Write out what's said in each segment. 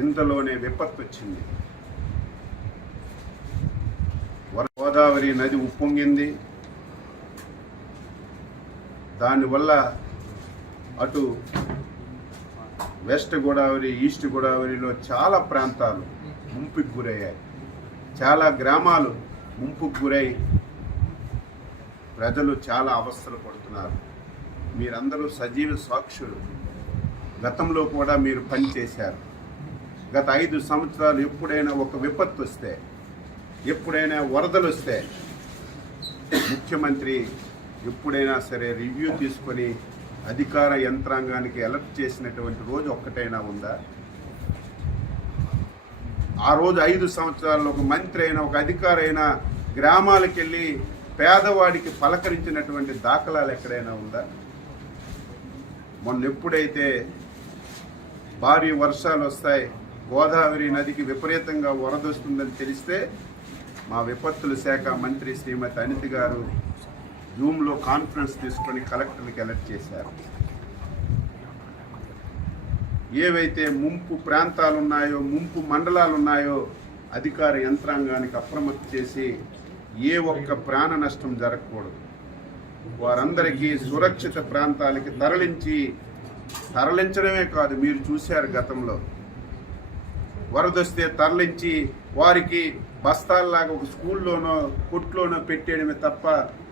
ఇంతలోనే విపత్తు వచ్చింది. గోదావరి నది ఉప్పొంగింది. దానివల్ల అటు వెస్ట్ గోదావరి, ఈస్ట్ గోదావరిలో చాలా ప్రాంతాలు ముంపుకు గురయ్యాయి. చాలా గ్రామాలు ముంపుకు గురై ప్రజలు చాలా అవస్థలు పడుతున్నారు. మీరందరూ సజీవ సాక్షులు. గతంలో కూడా మీరు పనిచేశారు. గత 5 సంవత్సరాలు ఎప్పుడైనా ఒక విపత్తు వస్తే, ఎప్పుడైనా వరదలు వస్తే ముఖ్యమంత్రి ఎప్పుడైనా సరే రివ్యూ తీసుకొని అధికార యంత్రాంగానికి అలర్ట్ చేసినటువంటి రోజు ఒక్కటైనా ఉందా? ఆ రోజు 5 సంవత్సరాల్లో ఒక మంత్రి అయినా, ఒక అధికారి అయినా గ్రామాలకు వెళ్ళి పేదవాడికి పలకరించినటువంటి దాఖలాలు ఎక్కడైనా ఉందా? మొన్న ఎప్పుడైతే భారీ వర్షాలు వస్తాయి, గోదావరి నదికి విపరీతంగా వరద వస్తుందని తెలిస్తే మా విపత్తుల శాఖ మంత్రి శ్రీమతి అనిత గారు జూమ్లో కాన్ఫరెన్స్ తీసుకొని కలెక్టర్కి అలర్ట్ చేశారు. ఏవైతే ముంపు ప్రాంతాలు ఉన్నాయో, ముంపు మండలాలు ఉన్నాయో అధికార యంత్రాంగానికి అప్రమత్తం చేసి ఏ ఒక్క ప్రాణ నష్టం జరగకూడదు, వారందరికీ సురక్షిత ప్రాంతాలకి తరలించడమే కాదు, మీరు చూశారు గతంలో వరదొస్తే తరలించి వారికి బస్తాల్లాగా ఒక స్కూల్లోనో కొట్లోనో పెట్టేయడమే తప్ప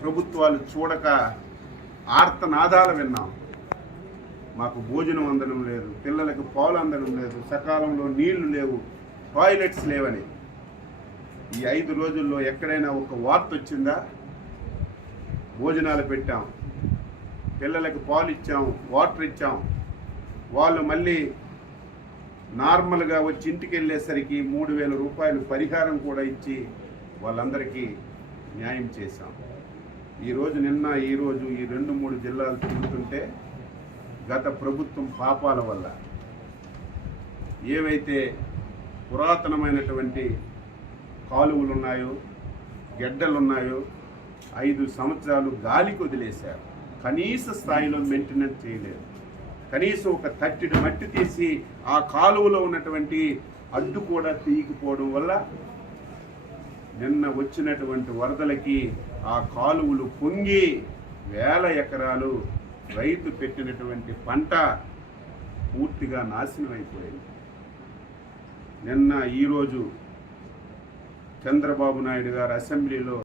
ప్రభుత్వాలు చూడక ఆర్తనాదాలు విన్నాం. మాకు భోజనం అందడం లేదు, పిల్లలకు పాలు అందడం లేదు, సకాలంలో నీళ్లు లేవు, టాయిలెట్స్ లేవని. ఈ 5 రోజుల్లో ఎక్కడైనా ఒక వార్త వచ్చిందా? భోజనాలు పెట్టాం, పిల్లలకు పాలు ఇచ్చాం, వాటర్ ఇచ్చాం, వాళ్ళు మళ్ళీ నార్మల్గా వచ్చి ఇంటికి వెళ్ళేసరికి 3,000 రూపాయలు పరిహారం కూడా ఇచ్చి వాళ్ళందరికీ న్యాయం చేశాం. ఈరోజు ఈరోజు ఈ 2-3 జిల్లాలు తిరుగుతుంటే గత ప్రభుత్వం పాపాల వల్ల ఏవైతే పురాతనమైనటువంటి కాలువలు ఉన్నాయో, గెడ్డలున్నాయో 5 సంవత్సరాలు గాలికి వదిలేశారు. కనీస స్థాయిలో మెయింటెనెన్స్ చేయలేదు. కనీసం ఒక తట్టెడు మట్టి తీసి ఆ కాలువలో ఉన్నటువంటి అడ్డు కూడా తీయకపోవడం వల్ల నిన్న వచ్చినటువంటి వరదలకి ఆ కాలువలు పొంగి వేల ఎకరాలు రైతు పెట్టినటువంటి పంట పూర్తిగా నాశనం అయిపోయింది. ఈరోజు చంద్రబాబు నాయుడు గారు అసెంబ్లీలో